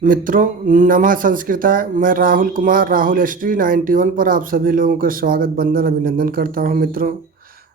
मित्रों, नमः संस्कृताय। मैं राहुल कुमार, राहुल एसटी 91 पर आप सभी लोगों का स्वागत, वंदन, अभिनंदन करता हूं। मित्रों,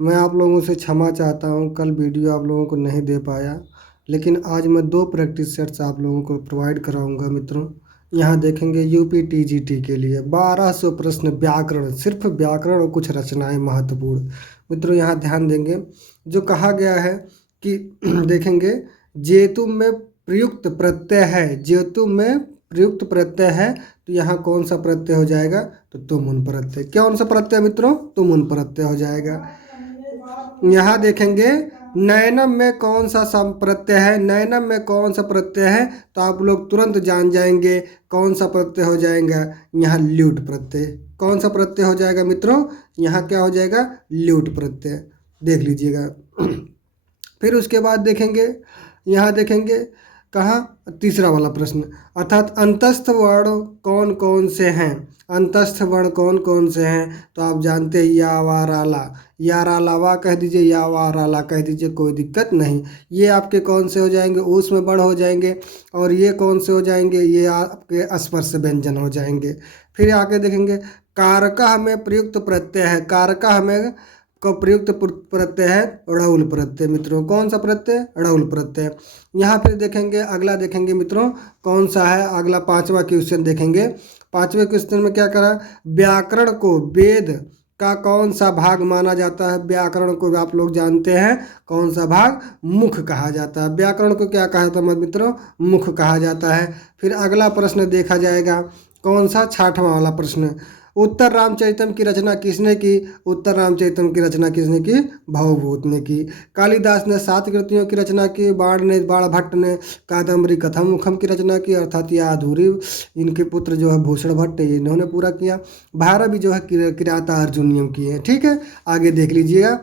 मैं आप लोगों से क्षमा चाहता हूं, कल वीडियो आप लोगों को नहीं दे पाया, लेकिन आज मैं 2 प्रैक्टिस सेट्स आप लोगों को प्रोवाइड कराऊंगा। मित्रों, यहाँ देखेंगे यूपी टीजीटी के लिए 1200 प्रश्न व्याकरण, सिर्फ व्याकरण और कुछ रचनाएं महत्वपूर्ण। मित्रों, यहाँ ध्यान देंगे, जो कहा गया है कि देखेंगे, जेतु में प्रयुक्त प्रत्यय है, जेतु में प्रयुक्त प्रत्यय है, तो यहाँ कौन सा प्रत्यय हो जाएगा? तो तुमुन प्रत्यय। कौन सा प्रत्यय मित्रों? तुमुन प्रत्यय हो जाएगा। यहाँ देखेंगे, नयनम में कौन सा प्रत्यय है, नयनम में कौन सा प्रत्यय है, तो आप लोग तुरंत जान जाएंगे कौन सा प्रत्यय हो जाएगा। यहाँ ल्यूट प्रत्यय। कौन सा प्रत्यय हो जाएगा मित्रों? यहाँ क्या हो जाएगा? ल्यूट प्रत्यय। देख लीजिएगा। फिर उसके बाद देखेंगे, यहाँ देखेंगे कहाँ, तीसरा वाला प्रश्न, अर्थात अंतस्थ वर्ण कौन कौन से हैं? अंतस्थ वर्ण कौन कौन से हैं? तो आप जानते हैं, या वा राला, या रा वा कह दीजिए, या वा राला कह दीजिए, कोई दिक्कत नहीं। ये आपके कौन से हो जाएंगे? उसमें वर्ण हो जाएंगे। और ये कौन से हो जाएंगे? ये आपके स्पर्श व्यंजन हो जाएंगे। फिर आके देखेंगे, कारकः में प्रयुक्त प्रत्यय है, कारकः में का प्रयुक्त प्रत्यय है ड़ौल प्रत्यय। मित्रों, कौन सा प्रत्यय? ड़ौल प्रत्यय। यहाँ फिर देखेंगे, अगला देखेंगे मित्रों कौन सा है, अगला 5वां क्वेश्चन देखेंगे। 5वें क्वेश्चन में क्या करा, व्याकरण को वेद का कौन सा भाग माना जाता है? व्याकरण को आप लोग जानते हैं कौन सा भाग? मुख कहा जाता है। व्याकरण को क्या कहा जाता है मित्रों? मुख कहा जाता है। फिर अगला प्रश्न देखा जाएगा, कौन सा? 6वां वाला प्रश्न, उत्तर रामचरितम की रचना किसने की? उत्तर रामचरितम की रचना किसने की? भवभूत ने की। कालिदास ने 7 कृतियों की रचना की। बाण भट्ट ने कादम्बरी कथम मुखम की रचना की, अर्थात यह अधूरी इनके पुत्र जो है भूषण भट्ट, इन्होंने पूरा किया। भारवी जो है किराता अर्जुनियम की है। ठीक है, आगे देख लीजिएगा।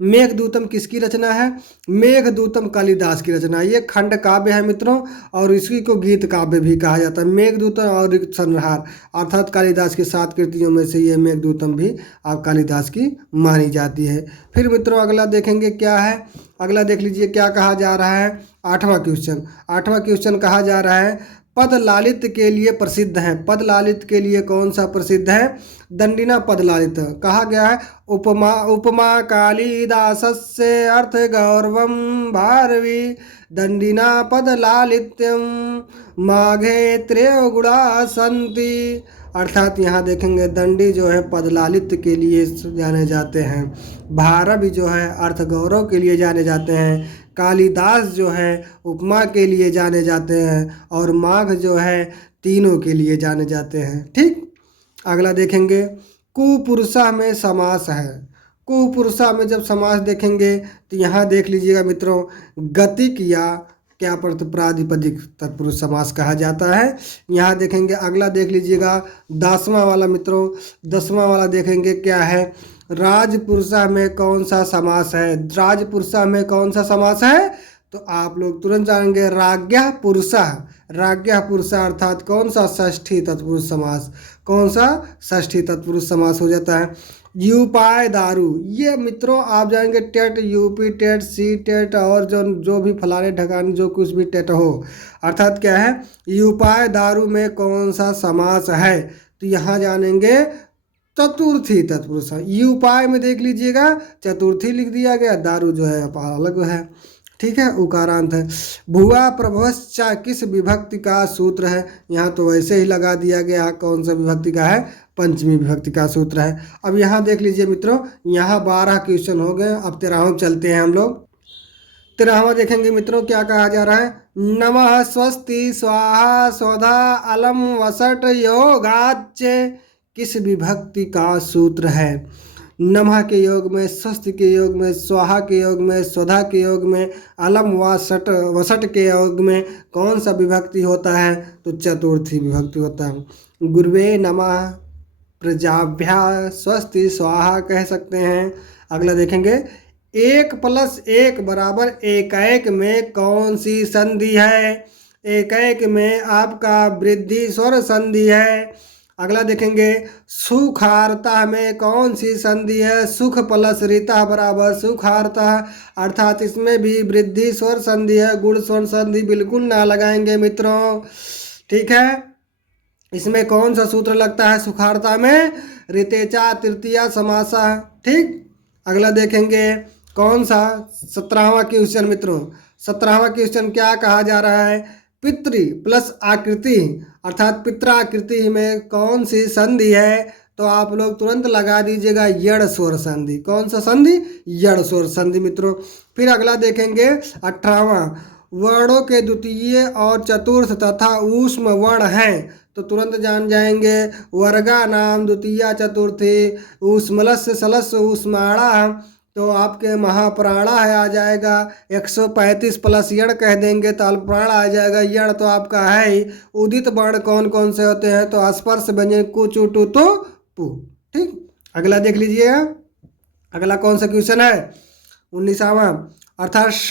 मेघदूतम किसकी रचना है? मेघदूतम कालिदास की रचना है। ये खंड काव्य है मित्रों, और इसी को गीत काव्य भी कहा जाता है। मेघदूतम और ऋतु संहार, अर्थात कालिदास की 7 कृतियों में से ये मेघदूतम भी आप कालिदास की मानी जाती है। फिर मित्रों अगला देखेंगे क्या है, अगला देख लीजिए क्या कहा जा रहा है। 8वां क्वेश्चन, 8वां क्वेश्चन कहा जा रहा है, पद लालित के लिए प्रसिद्ध है। पद लालित के लिए कौन सा प्रसिद्ध है? दंडिना पद लालित। कहा गया है, उपमा उपमा कालिदासस्य अर्थ गौरवम भारवी दंडिना पद लालित्यम माघे त्रयोगुणा संति। अर्थात यहाँ देखेंगे, दंडी जो है पद लालित के लिए जाने जाते हैं, भारवी जो है अर्थ गौरव के लिए जाने जाते हैं, कालिदास जो है उपमा के लिए जाने जाते हैं, और माघ जो है तीनों के लिए जाने जाते हैं। ठीक, अगला देखेंगे, कुपुरुषा में समास है। कुपुरुषा में जब समास देखेंगे तो यहाँ देख लीजिएगा मित्रों, गतिक या क्या प्रातिपदिक तत्पुरुष समास कहा जाता है। यहाँ देखेंगे, अगला देख लीजिएगा 10वां वाला मित्रों, 10वां वाला देखेंगे क्या है, राजपुरुषा में कौन सा समास है? राजपुरुषा में कौन सा समास है? तो आप लोग तुरंत जानेंगे, राज्ञः पुरुषा। राज्ञः पुरुषा अर्थात कौन सा? षष्ठी तत्पुरुष समास। कौन सा? षष्ठी तत्पुरुष समास हो जाता है। यूपाय दारू, ये मित्रों आप जाएंगे, TET, UP TET, C TET, और जो भी फलाने ढकाने जो कुछ भी टेट हो, अर्थात क्या है, यूपाय दारू में कौन सा समास है? तो यहाँ जानेंगे चतुर्थी तत्पुरुष। यूपाय में देख लीजिएगा चतुर्थी लिख दिया गया, दारू जो है अलग है। ठीक है, उकारांत है। भुआ प्रभवश्चा किस विभक्ति का सूत्र है? यहाँ तो वैसे ही लगा दिया गया, कौन सा विभक्ति का है? पंचमी विभक्ति का सूत्र है। अब यहाँ देख लीजिए मित्रों, यहाँ 12 क्वेश्चन हो गए, अब 13वां चलते हैं हम लोग। 13वां देखेंगे मित्रों, क्या कहा जा रहा है, नमः स्वस्ति स्वाहा स्वधा अलम वसट योगाच्च किस विभक्ति का सूत्र है? नमः के योग में, स्वस्ति के योग में, स्वाहा के योग में, स्वधा के योग में, अलम वसट वसट के योग में कौन सा विभक्ति होता है? तो चतुर्थी विभक्ति होता है। गुरुवे नमः प्रजाभ्या स्वस्ति स्वाहा कह सकते हैं। अगला देखेंगे, 1+1 = एकैक में कौन सी संधि है? एकैक में आपका वृद्धि स्वर संधि है। अगला देखेंगे सुखारता में कौन सी संधि है? सुख प्लस रीता बराबर सुखारता, अर्थात इसमें भी वृद्धि स्वर संधि है, गुण स्वर संधि बिल्कुल ना लगाएंगे मित्रों। ठीक है, इसमें कौन सा सूत्र लगता है? सुखारता में ऋतेचा तृतीया समासा। ठीक, अगला देखेंगे कौन सा 17वां क्वेश्चन मित्रों। 17वां क्वेश्चन क्या कहा जा रहा है? पितृ प्लस आकृति अर्थात पित्राकृति में कौन सी संधि है? तो आप लोग तुरंत लगा दीजिएगा यड़ स्वर संधि। कौन सा संधि? यड़ स्वर संधि मित्रों। फिर अगला देखेंगे 18वां, वर्णों के द्वितीय और चतुर्थ तथा ऊष्म वर्ण हैं, तो तुरंत जान जाएंगे वर्गा नाम द्वितीया चतुर्थी ऊष्मलस्य सलस्य ऊष्माणा, तो आपके महाप्राणा है आ जाएगा। 135 प्लस यण कह देंगे तो अल्पप्राण आ जाएगा। यण तो आपका है ही। उदित वर्ण कौन कौन से होते हैं? तो स्पर्श व्यंजन कु चु टु तो पु। ठीक, अगला देख लीजिएगा। अगला कौन सा क्वेश्चन है? 19वां, अर्थात श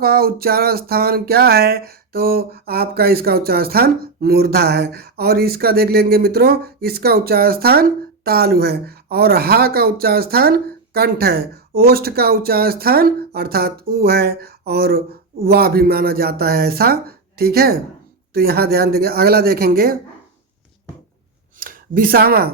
का उच्चारण स्थान क्या है? तो आपका इसका उच्चारण स्थान मूर्धा है। और इसका देख लेंगे मित्रों, इसका उच्चारण स्थान तालु है। और हा का उच्चारण स्थान कंठ है। ओष्ठ का उच्चारण स्थान अर्थात ऊ है, और वा भी माना जाता है ऐसा। ठीक है, तो यहाँ ध्यान देंगे। अगला देखेंगे 20वां,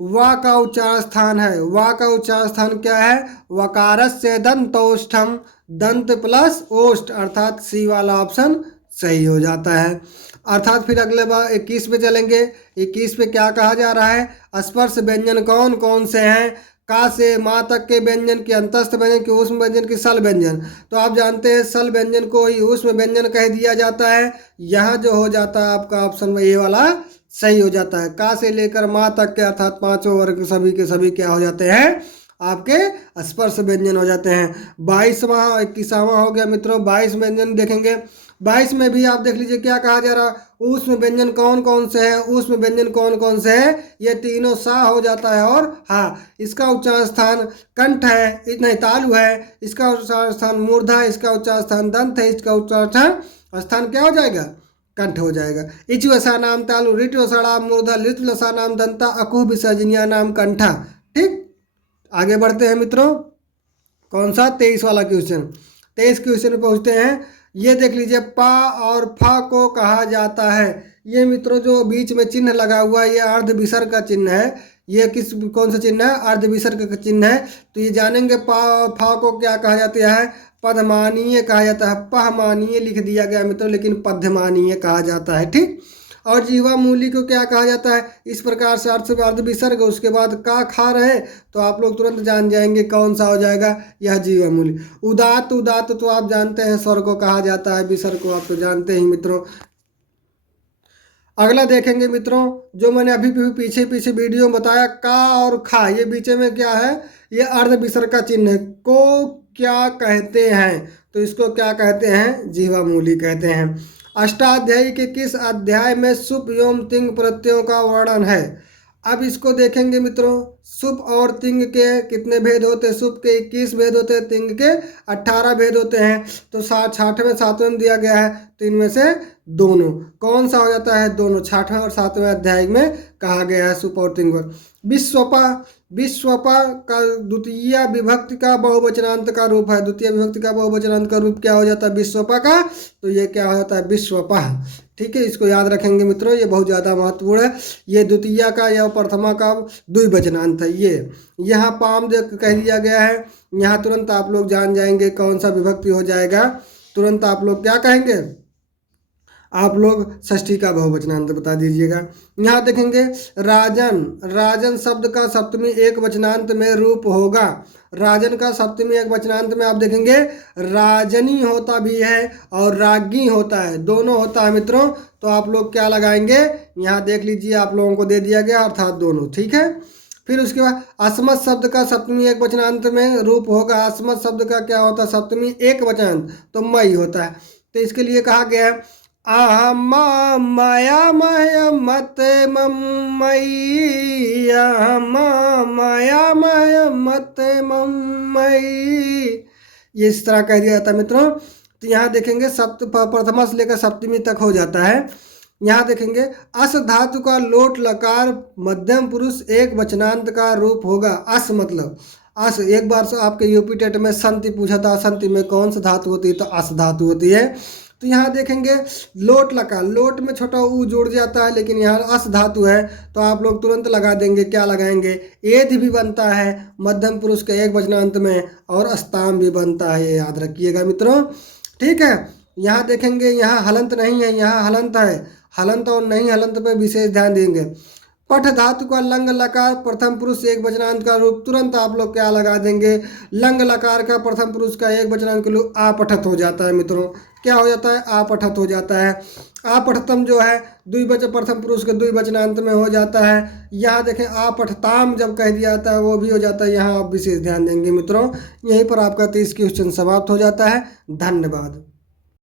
वा का उच्चारण स्थान है। वा का उच्चारण स्थान क्या है? वकारस्य दंतोष्ठम, दंत प्लस ओष्ठ अर्थात सी वाला ऑप्शन सही हो जाता है। अर्थात फिर अगले बार 21 पे चलेंगे। 21 पे क्या कहा जा रहा है? स्पर्श व्यंजन कौन कौन से हैं? का से माँ तक के व्यंजन की, अंतस्थ व्यंजन की, ऊष्म व्यंजन की, सल व्यंजन। तो आप जानते हैं सल व्यंजन को ही ऊष्म व्यंजन कह दिया जाता है। यहाँ जो हो जाता है आपका ऑप्शन में ये वाला सही हो जाता है। का से लेकर माँ तक के अर्थात पांचों वर्ग सभी के सभी क्या हो जाते हैं? आपके स्पर्श व्यंजन हो जाते हैं। 22वां 21वां हो गया मित्रों। 22 व्यंजन देखेंगे। 22 में भी आप देख लीजिए क्या कहा जा रहा है? ऊष्म व्यंजन कौन कौन से हैं? ऊष्म व्यंजन कौन कौन से हैं? ये तीनों सा हो जाता है और हाँ। इसका उच्चारण स्थान कंठ है, नहीं तालु है। इसका उच्चारण स्थान मूर्धा है। इसका उच्चारण स्थान दंत है। इसका उच्चारण स्थान क्या हो जाएगा? कंठ हो जाएगा। इचवसा नाम तालु, ऋटवसा मूर्धा, लिट्लसा नाम दंता, अकुह विसर्जनिया नाम कंठा। ठीक, आगे बढ़ते हैं मित्रों। कौन सा? 23 वाला क्वेश्चन। 23 क्वेश्चन में पहुंचते हैं। ये देख लीजिए, पा और फा को कहा जाता है। ये मित्रों जो बीच में चिन्ह लगा हुआ है, ये अर्ध विसर्ग का चिन्ह है। ये कौन सा चिन्ह है? अर्ध विसर्ग का चिन्ह है। तो ये जानेंगे पा और फा को क्या कहा जाता है? पदमानीय कहा जाता है। पहमानीय लिख दिया गया मित्रों, लेकिन पद्यमानीय कहा जाता है। ठीक, और जीवा मूली को क्या कहा जाता है? इस प्रकार से अर्ध विसर्ग उसके बाद का खा रहे, तो आप लोग तुरंत जान जाएंगे कौन सा हो जाएगा। यह जीवा मूली। उदात, उदात तो आप जानते हैं स्वर को कहा जाता है, विसर्ग को आप तो जानते ही मित्रों। अगला देखेंगे मित्रों, जो मैंने अभी भी पीछे पीछे वीडियो में बताया, का और खा, ये बीच में क्या है? ये अर्ध विसर्ग का चिन्ह है। को क्या कहते हैं? तो इसको क्या कहते हैं? जीवा मूली कहते हैं। अष्टाध्यायी के किस अध्याय में सुप एवं तिंग प्रत्ययों का वर्णन है? अब इसको देखेंगे मित्रों। सुप और तिंग के कितने भेद होते हैं? सुप के 21 भेद होते हैं, तिंग के 18 भेद होते हैं। तो 6वें 7वें दिया गया है, तो इनमें से दोनों कौन सा हो जाता है? दोनों 6वें और 7वें अध्याय में कहा गया है सुप और तिंग। विश्वपा, विश्वपा का द्वितीय विभक्ति का बहुवचनांत का रूप है। द्वितीय विभक्ति का बहुवचनांत का रूप क्या हो जाता है? विश्वपा का। तो ये क्या होता है? विश्वपा। ठीक है, इसको याद रखेंगे मित्रों, ये बहुत ज़्यादा महत्वपूर्ण है। ये द्वितीय का या प्रथमा का द्विवचनांत है। ये यहाँ पाम कह दिया गया है। यहाँ तुरंत आप लोग जान जाएंगे कौन सा विभक्ति हो जाएगा। तुरंत आप लोग क्या कहेंगे? आप लोग षष्ठी का बहुवचनांत बता दीजिएगा। यहाँ देखेंगे राजन, राजन शब्द का सप्तमी एक वचनांत में रूप होगा। राजन का सप्तमी एक वचनांत में आप देखेंगे राजनी होता भी है और रागी होता है, दोनों होता है मित्रों। तो आप लोग क्या लगाएंगे? यहाँ देख लीजिए, आप लोगों को दे दिया गया अर्थात दोनों। ठीक है, फिर उसके बाद अस्मत् शब्द का सप्तमी एक वचनांत में रूप होगा। अस्मत् शब्द का क्या होता है? सप्तमी एक वचनांत, तो मई होता है। तो इसके लिए कहा गया है अहम माया मय मत मई, अहम माया मय मत मई, ये इस तरह कह दिया जाता है मित्रों। तो यहाँ देखेंगे प्रथमा से लेकर सप्तमी तक हो जाता है। यहाँ देखेंगे अस धातु का लोट लकार मध्यम पुरुष एक वचनांत का रूप होगा। अस मतलब अस, एक बार से आपके यूपी टेट में संति पूछा था, संति में कौन सा धातु होती है, तो अस धातु होती है। तो यहाँ देखेंगे लोट लकार, लोट में छोटा ऊ जुड़ जाता है, लेकिन यहाँ अस धातु है तो आप लोग तुरंत लगा देंगे। क्या लगाएंगे, एध भी बनता है मध्यम पुरुष के एक वचनांत में, और अस्ताम भी बनता है, ये याद रखिएगा मित्रों। ठीक है, यहाँ देखेंगे यहाँ हलंत नहीं है, यहाँ हलंत है। हलंत और नहीं हलंत पे विशेष ध्यान देंगे। पठ धातु का लंग लकार प्रथम पुरुष एक वचनांत का रूप, तुरंत आप लोग क्या लगा देंगे, लंग लकार का प्रथम पुरुष का एक वचनांत का रूप आपठत हो जाता है मित्रों। क्या हो जाता है, आपठत हो जाता है। आपठतम जो है द्विवचन प्रथम पुरुष के द्विवचनांत में हो जाता है। यहाँ देखें आपठताम जब कह दिया जाता है वो भी हो जाता है, यहाँ आप विशेष ध्यान देंगे मित्रों। यहीं पर आपका 30 क्वेश्चन समाप्त हो जाता है। धन्यवाद।